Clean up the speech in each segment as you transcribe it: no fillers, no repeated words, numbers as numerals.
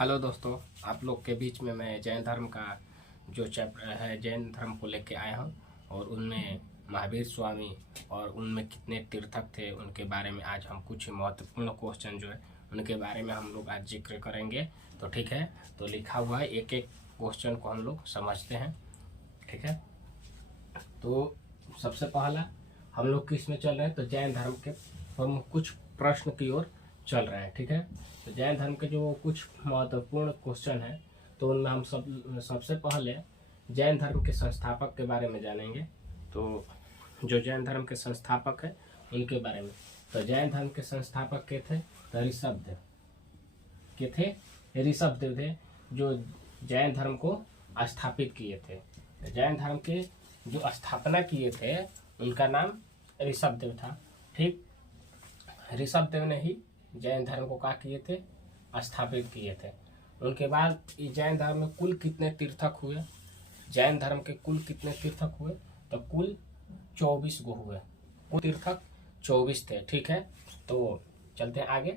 Hello दोस्तों, आप लोग के बीच में मैं जैन धर्म का जो चैप्टर है जैन धर्म को लेके आया हूँ। और उनमें महावीर स्वामी और उनमें कितने तीर्थक थे उनके बारे में आज हम कुछ महत्वपूर्ण क्वेश्चन जो है उनके बारे में हम लोग आज जिक्र करेंगे। तो ठीक है, तो लिखा हुआ है, एक एक क्वेश्चन को हम लोग समझते हैं। ठीक है, तो सबसे पहला हम लोग किस में चल रहे हैं, तो जैन धर्म के प्रमुख कुछ प्रश्न की ओर चल रहे हैं। ठीक है, तो जैन धर्म के जो कुछ महत्वपूर्ण क्वेश्चन हैं तो उनमें हम सबसे पहले जैन धर्म के संस्थापक के बारे में जानेंगे। तो जो जैन धर्म के संस्थापक हैं उनके बारे में, तो जैन धर्म के संस्थापक के थे तो ऋषभदेव के थे। ऋषभदेव थे जो जैन धर्म को स्थापित किए थे। जैन धर्म के जो स्थापना किए थे उनका नाम ऋषभदेव था। ठीक, ऋषभदेव ने ही जैन धर्म को क्या किए थे, स्थापित किए थे। उनके बाद जैन धर्म में कुल कितने तीर्थक हुए, जैन धर्म के कुल कितने तीर्थक हुए, तो कुल 24 गो हुए। कुल तीर्थक 24 थे। ठीक है, तो चलते हैं आगे।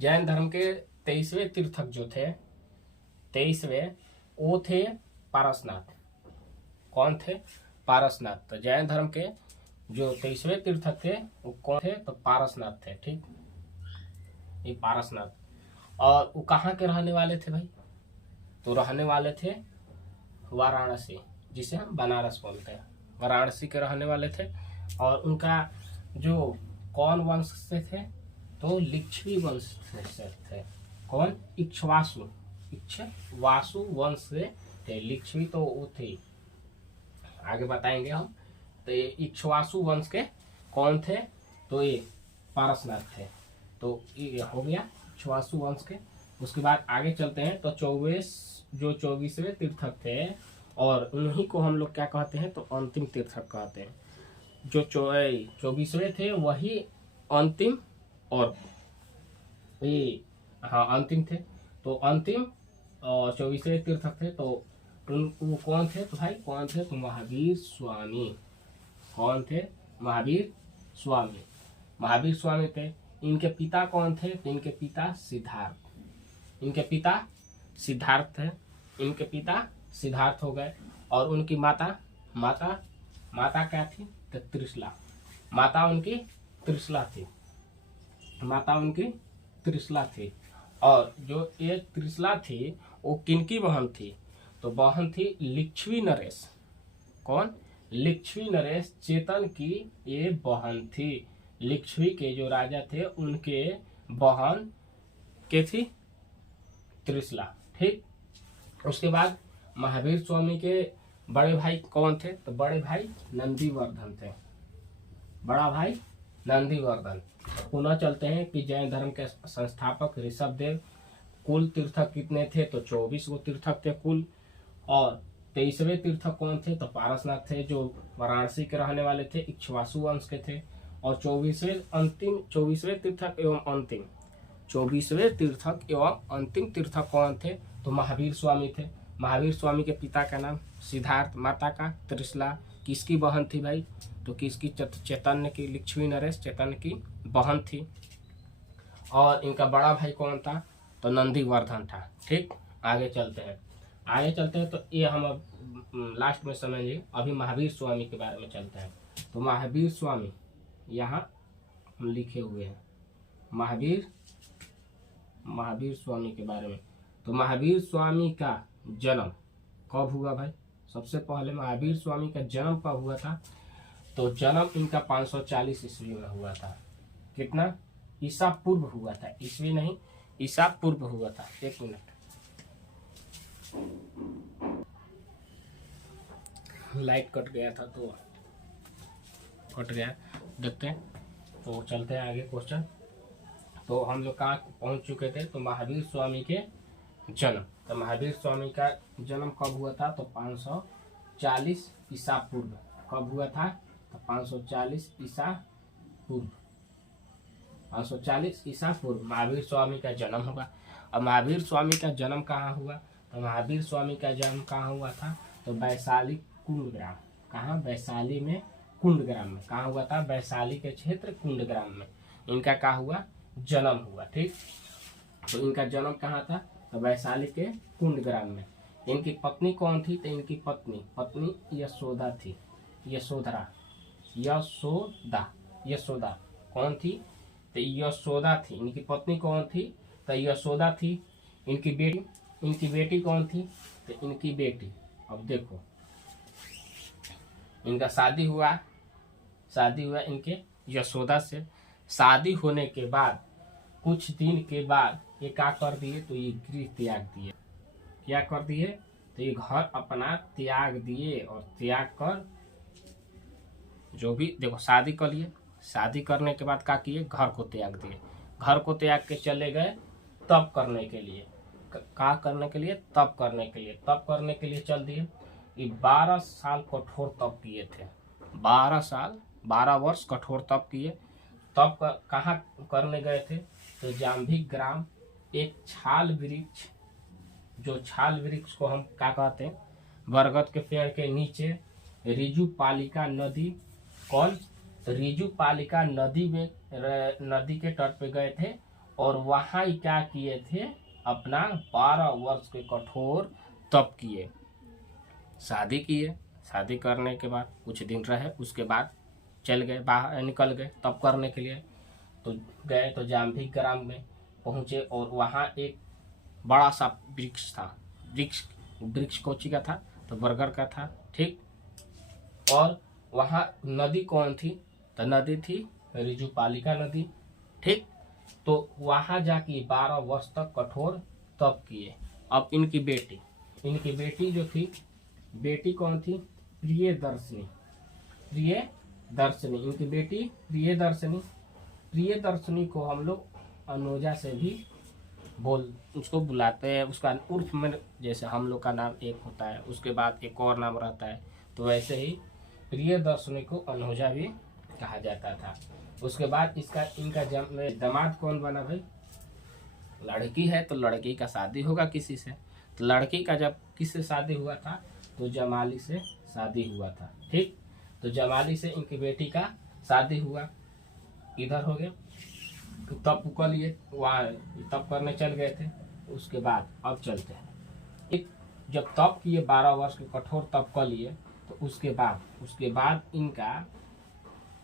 जैन धर्म के 23वें तीर्थक जो थे, 23वें वो थे पारसनाथ। कौन थे? पारसनाथ। तो जैन धर्म के जो 23वें तीर्थक थे वो कौन थे, तो पारसनाथ थे। ठीक, ये पारसनाथ। और वो कहाँ के रहने वाले थे भाई, तो रहने वाले थे वाराणसी, जिसे हम बनारस बोलते हैं। वाराणसी के रहने वाले थे। और उनका जो कौन वंश से थे, तो लिच्छवी वंश से थे। कौन? इक्ष्वासु। इक्ष्वासु वंश से थे। लिच्छवी तो वो थे, आगे बताएंगे हम। तो ये इक्ष्वासु वंश के कौन थे, तो ये पारसनाथ थे। तो ये हो गया इक्ष्वासु वंश के। उसके बाद आगे चलते हैं। तो 24वें तीर्थक थे और उन्हीं को हम लोग क्या कहते हैं, तो अंतिम तीर्थक कहते हैं। जो 24वें थे वही अंतिम, और ये हाँ अंतिम थे। तो अंतिम और 24वें तीर्थक थे। तो वो कौन थे, तो भाई कौन थे, तो महावीर स्वामी। कौन थे? महावीर स्वामी। महावीर स्वामी थे। इनके पिता कौन थे, तो इनके पिता सिद्धार्थ। इनके पिता सिद्धार्थ थे। इनके पिता सिद्धार्थ हो गए। और उनकी माता क्या थी, तो त्रिशला। माता उनकी त्रिशला थी। माता उनकी त्रिशला थी। और जो एक त्रिशला थी वो किनकी बहन थी, तो बहन थी लिच्छवी नरेश। कौन? लिच्छवी नरेश चेतन की ये बहन थी। लिच्छवी के जो राजा थे उनके बहन के थी त्रिशला। ठीक, उसके बाद महावीर स्वामी के बड़े भाई कौन थे, तो बड़े भाई नंदीवर्धन थे। बड़ा भाई नंदीवर्धन। पुनः चलते हैं कि जैन धर्म के संस्थापक ऋषभदेव। कुल तीर्थक कितने थे, तो 24 गो तीर्थक थे कुल। और 23वें तीर्थक कौन थे, तो पारसनाथ थे जो वाराणसी के रहने वाले थे, इक्ष्वासु वंश के थे। और 24वें तीर्थक एवं अंतिम 24वें तीर्थक एवं अंतिम तीर्थक कौन थे, तो महावीर स्वामी थे। महावीर स्वामी के पिता का नाम सिद्धार्थ, माता का त्रिशला। किसकी बहन थी भाई, तो किसकी? चैतन्य की। लिच्छवी नरेश चैतन्य की बहन थी। और इनका बड़ा भाई कौन था, तो नंदीवर्धन था। ठीक, आगे चलते हैं। तो ये हम अब लास्ट में समझेंगे। अभी महावीर स्वामी के बारे में चलते हैं। तो महावीर स्वामी यहाँ लिखे हुए हैं, महावीर स्वामी के बारे में। तो महावीर स्वामी का जन्म कब हुआ भाई, सबसे पहले महावीर स्वामी का जन्म कब हुआ था, तो जन्म इनका 540 ईस्वी में हुआ था। कितना? ईसा पूर्व हुआ था, ईस्वी नहीं, ईसा पूर्व हुआ था। एक मिनट, लाइट कट गया था तो कट गया, देखते हैं। तो चलते हैं आगे क्वेश्चन। तो हम लोग कहाँ पहुँच चुके थे, तो महावीर स्वामी के जन्म। तो महावीर स्वामी का जन्म कब हुआ था, तो 540 ईसा पूर्व। कब हुआ था, तो 540 ईसा पूर्व। 540 ईसा पूर्व महावीर स्वामी का जन्म होगा। और महावीर स्वामी का जन्म कहाँ हुआ, तो महावीर स्वामी का जन्म कहाँ हुआ था, तो वैशाली कुंडग्राम। कहाँ? वैशाली में कुंडग्राम में। कहाँ हुआ था? वैशाली के क्षेत्र कुंडग्राम में इनका क्या हुआ, जन्म हुआ। ठीक, तो इनका जन्म कहाँ था, तो वैशाली के कुंड ग्राम में। इनकी पत्नी कौन थी? तो इनकी पत्नी यशोदा थी। यशोदा कौन थी? तो यशोदा थी। इनकी पत्नी कौन थी? तो यशोदा थी। इनकी बेटी कौन थी? तो इनकी बेटी, अब देखो, इनका शादी हुआ इनके यशोदा से। शादी होने के बाद कुछ दिन के बाद ये क्या कर दिए? तो ये गृह त्याग दिए। क्या कर दिए? तो ये घर अपना त्याग दिए और त्याग कर जो भी देखो शादी कर लिए। शादी करने के बाद क्या किए? घर को त्याग दिए। घर को त्याग के चले गए तप करने के लिए। क्या करने के लिए? तप करने के लिए। तप करने के लिए चल दिए। ये 12 साल कठोर तप किए थे। 12 वर्ष कठोर तप किए। तप कहाँ करने गए थे? तो जाम्भी ग्राम, एक छाल वृक्ष, जो छाल वृक्ष को हम क्या कहते हैं? बरगद के पेड़ के नीचे रिजु पालिका नदी। कौन? तो रिजु पालिका नदी में, नदी के तट पे गए थे और वहां ही क्या किए थे? अपना 12 वर्ष के कठोर तप किए। शादी किए। शादी करने के बाद कुछ दिन रहे, उसके बाद चल गए, बाहर निकल गए तप करने के लिए। तो गए तो जाम्भी ग्राम में पहुंचे और वहां एक बड़ा सा वृक्ष था। वृक्ष कोची का था? तो बरगद का था। ठीक। और वहां नदी कौन थी? तो नदी थी रिजु पालिका नदी। ठीक। तो वहां जाके 12 वर्ष तक कठोर तप किए। अब इनकी बेटी जो थी, बेटी कौन थी? प्रियदर्शनी। इनकी बेटी प्रियदर्शनी को हम लोग अनुजा से भी उसको बुलाते हैं। उसका उर्फ में जैसे हम लोग का नाम एक होता है, उसके बाद एक और नाम रहता है, तो वैसे ही प्रियदर्शनी को अनुजा भी कहा जाता था। उसके बाद इनका दामाद कौन बना भाई? लड़की है तो लड़की का शादी होगा किसी से। तो लड़की का जब किससे शादी हुआ था? तो जमाली से शादी हुआ था। ठीक। तो जमाली से इनकी बेटी का शादी हुआ। इधर हो गया। तो तप कर लिए, वहाँ तप करने चल गए थे। उसके बाद अब चलते हैं। एक जब तप किए 12 वर्ष के कठोर तप कर लिए, तो उसके बाद इनका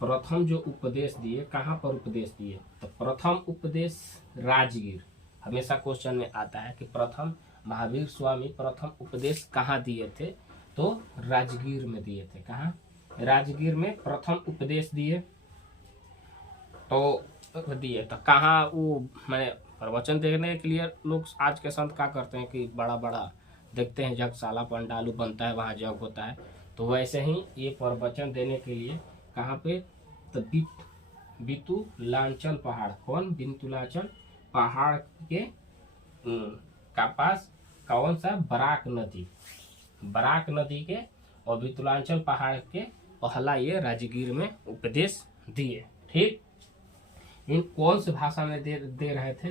प्रथम जो उपदेश दिए, कहाँ पर उपदेश दिए? तो प्रथम उपदेश राजगीर। हमेशा क्वेश्चन में आता है कि प्रथम महावीर स्वामी प्रथम उपदेश कहाँ दिए थे? तो राजगीर में दिए थे। कहाँ? राजगीर में प्रथम उपदेश दिए। तो कहाँ वो मैंने प्रवचन देखने के लिए लोग आज के संत क्या करते हैं कि बड़ा बड़ा देखते हैं जगशाला पंडालू बनता है, वहाँ जग होता है। तो वैसे ही ये प्रवचन देने के लिए कहाँ पे? तो बितुलांचल पहाड़। कौन? बितुलांचल पहाड़ के का पास कौन सा? बराक नदी के और बितुलांचल पहाड़ के पहला ये राजगीर में उपदेश दिए। ठीक। इन कौन से भाषा में दे रहे थे?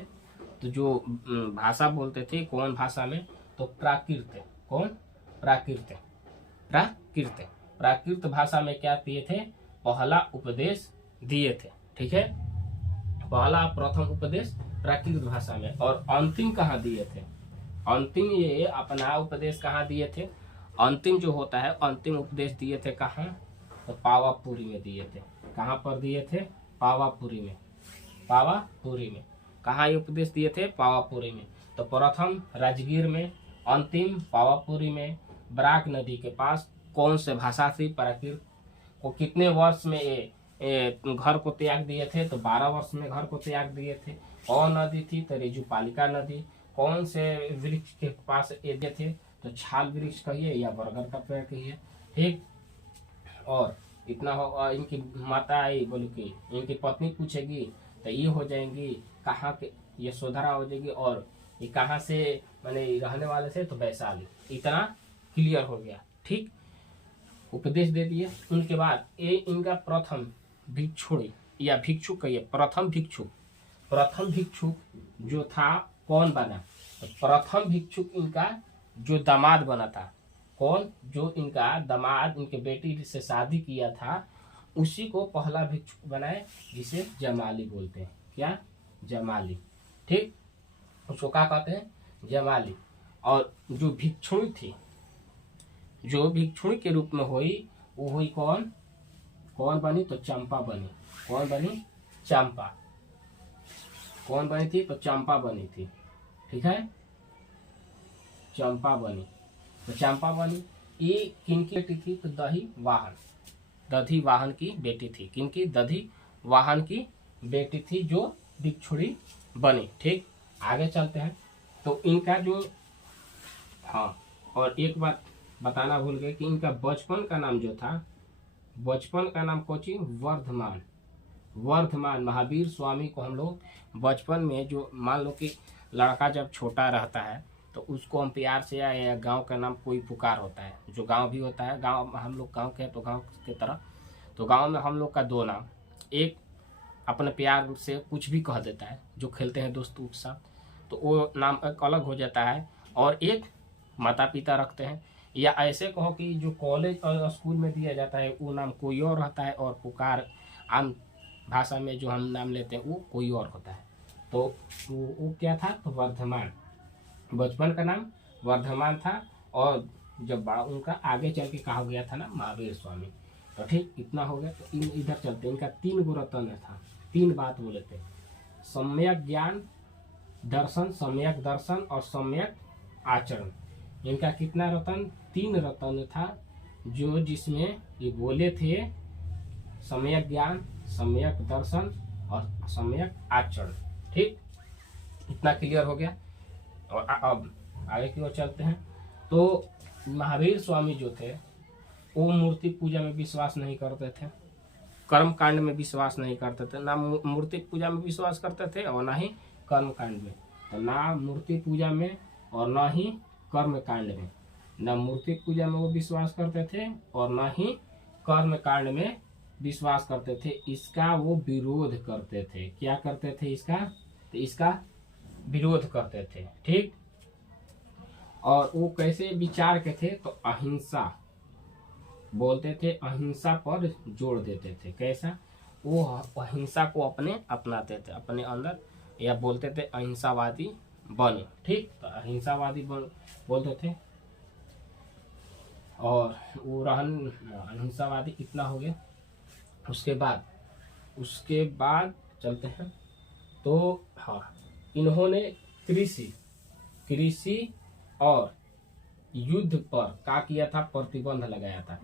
तो जो भाषा बोलते थे, कौन भाषा में? तो प्राकृत। कौन? प्राकृत भाषा में क्या दिए थे? पहला उपदेश दिए थे। ठीक है। पहला प्रथम उपदेश प्राकृत भाषा में। और अंतिम कहाँ दिए थे? अंतिम ये अपना उपदेश कहाँ दिए थे? अंतिम जो होता है, अंतिम उपदेश दिए थे कहाँ? तो पावापुरी में दिए थे। कहाँ पर दिए थे? पावापुरी में। कहाँ ये उपदेश दिए थे? पावापुरी में। तो प्रथम राजगीर में, अंतिम पावापुरी में। बराक नदी के पास कौन से भाषा थी? प्राकृत। को कितने वर्ष में ये घर को त्याग दिए थे? तो 12 वर्ष में घर को त्याग दिए थे। कौन नदी थी? तो रिजु पालिका नदी। कौन से वृक्ष के पास ये थे? तो छाल वृक्ष कहिए या बरगद का पेड़ कहिए। ठीक। और इतना हो, इनकी माता आई बोली कि इनकी पत्नी पूछेगी तो ये हो जाएंगी कहाँ के? यशोधरा हो जाएगी। और ये कहाँ से मैंने रहने वाले थे? तो वैशाली। इतना क्लियर हो गया। ठीक। उपदेश दे दिए। उनके बाद ये इनका प्रथम भिक्षुणी या भिक्षुक कहिए, प्रथम भिक्षुक जो था कौन बना? तो प्रथम भिक्षुक इनका जो दामाद बना था। कौन? जो इनका दामाद इनके बेटी से शादी किया था, उसी को पहला भिक्षुक बनाए, जिसे जमाली बोलते हैं। क्या? जमाली। ठीक। उसको क्या कहते हैं? जमाली। और जो भिक्षुणी थी, जो भिक्षुणी के रूप में हुई, वो हुई कौन, कौन बनी, तो चंपा बनी। कौन बनी, चंपा। कौन बनी थी, तो चंपा बनी थी, ठीक है, चंपा बनी। तो चंपा बनी, ये किनकी बेटी थी, तो दधी वाहन, दधी वाहन की बेटी थी। किनकी, दधी वाहन की बेटी थी, जो भिक्षुणी बनी। ठीक, आगे चलते हैं। तो इनका जो, हाँ, और एक बात बताना भूल गए कि इनका बचपन का नाम जो था, बचपन का नाम कोची, वर्धमान। वर्धमान महावीर स्वामी को हम लोग बचपन में, जो मान लो कि लड़का जब छोटा रहता है तो उसको हम प्यार से या गांव का नाम कोई पुकार होता है, जो गांव भी होता है, गांव हम लोग गांव के हैं तो गांव के तरह, तो गांव में हम लोग का दो नाम, एक अपने प्यार से कुछ भी कह देता है, जो खेलते हैं दोस्तों के साथ, तो वो नाम एक अलग हो जाता है, और एक माता पिता रखते हैं, या ऐसे कहो कि जो कॉलेज और स्कूल में दिया जाता है वो नाम कोई और रहता है, और पुकार आम भाषा में जो हम नाम लेते हैं वो कोई और होता है। तो वो क्या था, तो वर्धमान, बचपन का नाम वर्धमान था, और जब बड़ा उनका आगे चल के कहा गया था ना महावीर स्वामी। तो ठीक, इतना हो गया। तो इधर चलते, इनका 3 गो रत्न था, 3 बात बोले थे, सम्यक ज्ञान दर्शन, सम्यक दर्शन और सम्यक आचरण। इनका कितना रत्न, 3 रत्न था, जो जिसमें ये बोले थे सम्यक ज्ञान, सम्यक दर्शन और सम्यक आचरण। ठीक, इतना क्लियर हो गया। और अब आगे की ओर चलते हैं। तो महावीर स्वामी जो थे वो मूर्ति पूजा में विश्वास नहीं करते थे, कर्म कांड में विश्वास नहीं करते थे, ना मूर्ति पूजा में विश्वास करते थे और ना ही कर्म कांड में। तो ना मूर्ति पूजा में और ना ही कर्म कांड में, ना मूर्ति पूजा में वो विश्वास करते थे और ना ही कर्म कांड में विश्वास करते थे। इसका वो विरोध करते थे। क्या करते थे, इसका, तो इसका विरोध करते थे। ठीक, और वो कैसे विचार के थे, तो अहिंसा बोलते थे, अहिंसा पर जोड़ देते थे। कैसा, वो अहिंसा को अपने अपनाते थे अपने अंदर, या बोलते थे अहिंसावादी बनो। ठीक, तो अहिंसावादी बोलते थे, और वो रहन अहिंसावादी। इतना हो गया। उसके बाद चलते हैं। तो हाँ, इन्होंने कृषि और युद्ध पर क्या किया था, प्रतिबंध लगाया था।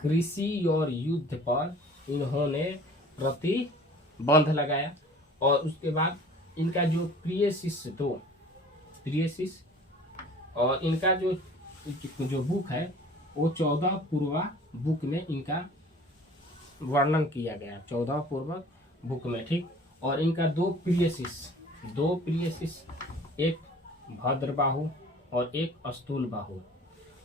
कृषि और युद्ध पर इन्होंने प्रतिबंध लगाया। और उसके बाद इनका जो प्रिय शिष्य, और इनका जो बुक है वो 14 पूर्वा बुक में इनका वर्णन किया गया, 14 पूर्व बुक में। ठीक, और इनका 2 प्रिय शिष्य, एक भद्रबाहु और एक स्थूलबाहु।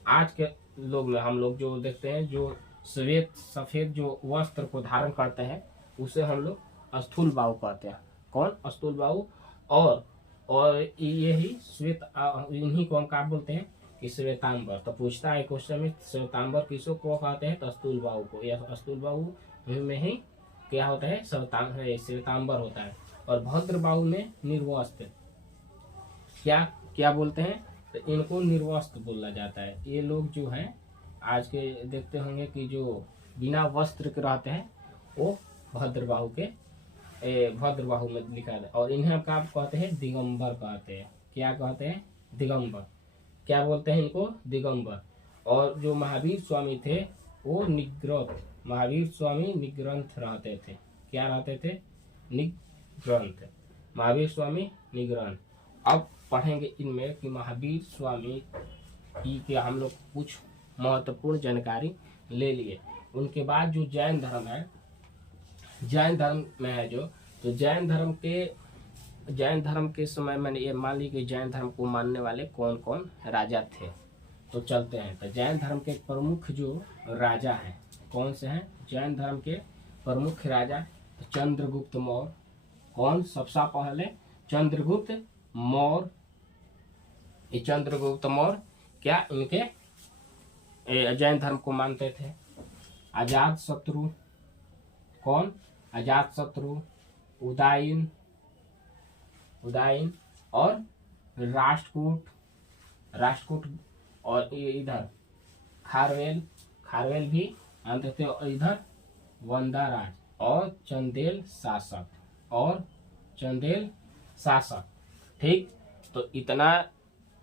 आज के लोग में हम लोग जो देखते हैं, जो श्वेत सफेद जो वस्त्र को धारण करते हैं, उसे हम लोग स्थूलबाहु कहते हैं। कौन, स्थूलबाहु। और यही इन्हीं को हम क्या बोलते हैं कि श्वेतांबर। तो पूछता है क्वेश्चन में, श्वेतांबर किसको को कहते हैं, तो स्थूलबाहु को। या स्थूलबाहु में ही क्या होता है, श्वेतांबर होता है। और भद्रबाहु में निर्वस्त्र। क्या क्या बोलते हैं, तो इनको निर्वस्त्र बोला जाता है। ये लोग जो है आज के देखते होंगे कि जो बिना वस्त्र के रहते हैं, वो भद्रबाहु में लिखा है। और इन्हें हम क्या कहते हैं, दिगंबर कहते हैं। क्या कहते हैं, दिगंबर। क्या बोलते हैं इनको, दिगंबर। और जो महावीर स्वामी थे वो निग्रंथ, महावीर स्वामी निग्रंथ रहते थे। क्या रहते थे, निग्रंथ। महावीर स्वामी निग्रंथ। अब पढ़ेंगे इनमें कि महावीर स्वामी की के हम लोग कुछ महत्वपूर्ण जानकारी ले लिए। उनके बाद जो जैन धर्म है, जैन धर्म में है जो, तो जैन धर्म के समय मैंने ये मान ली कि जैन धर्म को मानने वाले कौन कौन राजा थे। तो चलते हैं। तो जैन धर्म के प्रमुख जो राजा हैं, कौन से हैं, जैन धर्म के प्रमुख राजा, तो चंद्रगुप्त मौर्य। कौन, सबसे पहले चंद्रगुप्त मौर्य। ये चंद्रगुप्त मौर्य क्या इनके जैन धर्म को मानते थे। अजात शत्रु। कौन, अजात शत्रु, उदयन और राष्ट्रकूट और इधर खारवेल भी आंध्र थे, और इधर वंदाराज और चंदेल शासक। ठीक, तो इतना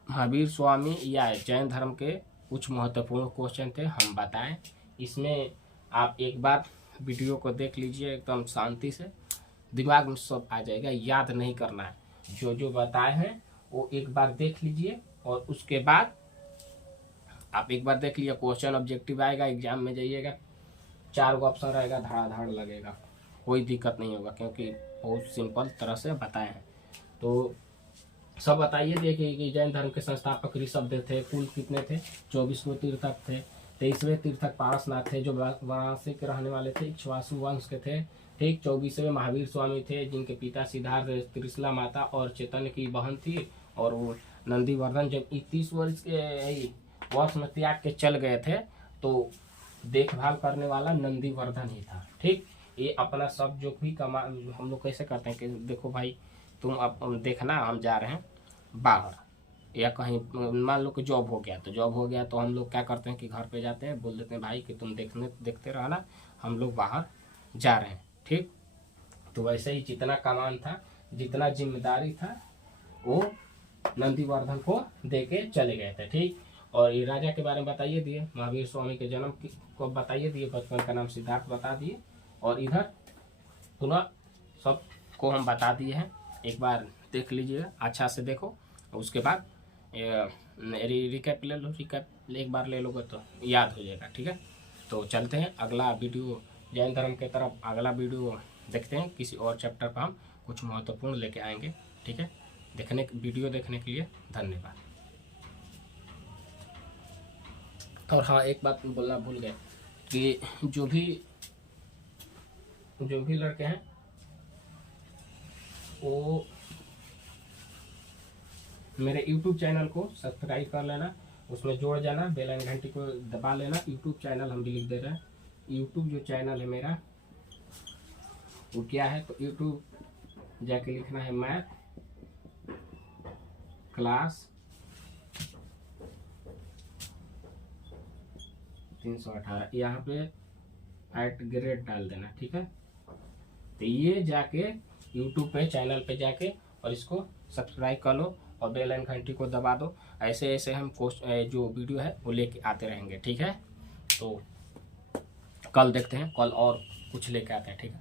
महावीर स्वामी या जैन धर्म के कुछ महत्वपूर्ण क्वेश्चन थे, हम बताएं। इसमें आप एक बार वीडियो को देख लीजिए, एकदम शांति से दिमाग में सब आ जाएगा, याद नहीं करना है। जो जो बताए हैं वो एक बार देख लीजिए, और उसके बाद आप एक बार देख लीजिए, क्वेश्चन ऑब्जेक्टिव आएगा, एग्जाम में जाइएगा 4 गो ऑप्शन रहेगा, धड़ाधड़ लगेगा, कोई दिक्कत नहीं होगा, क्योंकि बहुत सिंपल तरह से बताए हैं। तो सब बताइए। देखिए कि जैन धर्म के संस्थापक ऋषभदेव थे। कुल कितने थे? 24 तीर्थक थे। 23वें तीर्थक पारसनाथ थे, जो वाराणसी के रहने वाले थे, इक्ष्वाकु वंश के थे। ठीक, 24वें महावीर स्वामी थे, जिनके पिता सिद्धार्थ, त्रिशला माता और चैतन्य की बहन थी। और वो नंदीवर्धन जब 31 वर्ष में त्याग के चल गए थे, तो देखभाल करने वाला नंदीवर्धन ही था। ठीक, ये अपना सब जो भी हम लोग कैसे करते हैं कि देखो भाई, तुम अब देखना, हम जा रहे हैं बाहर, या कहीं मान लो कि जॉब हो गया, तो हम लोग क्या करते हैं कि घर पे जाते हैं, बोल देते हैं भाई कि तुम देखते रहना, हम लोग बाहर जा रहे हैं। ठीक, तो वैसे ही जितना कमान था, जितना जिम्मेदारी था, वो नंदीवर्धन को दे के चले गए थे। ठीक, और ये राजा के बारे में बताइए दिए, महावीर स्वामी के जन्म को बताइए दिए, बचपन का नाम सिद्धार्थ बता दिए, और इधर पुनः सब को हम बता दिए हैं। एक बार देख लीजिए, अच्छा से देखो, उसके बाद रिकैप ले लो, एक बार ले लोगे तो याद हो जाएगा। ठीक है, तो चलते हैं अगला वीडियो जैन धर्म के तरफ, अगला वीडियो देखते हैं, किसी और चैप्टर पर हम कुछ महत्वपूर्ण लेके आएंगे। ठीक है, वीडियो देखने के लिए धन्यवाद। और हाँ, एक बात बोलना भूल गए कि जो भी लड़के हैं वो मेरे YouTube चैनल को सब्सक्राइब कर लेना, उसमें जोड़ जाना, बेल आइकन घंटी को दबा लेना। YouTube चैनल हम भी लिख दे रहे हैं। YouTube जो चैनल है मेरा, वो क्या है, तो YouTube जाके लिखना है मैथ क्लास 318, यहाँ पे @ डाल देना। ठीक है, तो ये जाके YouTube पे चैनल पे जाके और इसको सब्सक्राइब कर लो, और बेल आइकन घंटी को दबा दो। ऐसे ऐसे हम जो वीडियो है वो लेके आते रहेंगे। ठीक है, तो कल देखते हैं, कल और कुछ लेके आते हैं। ठीक है।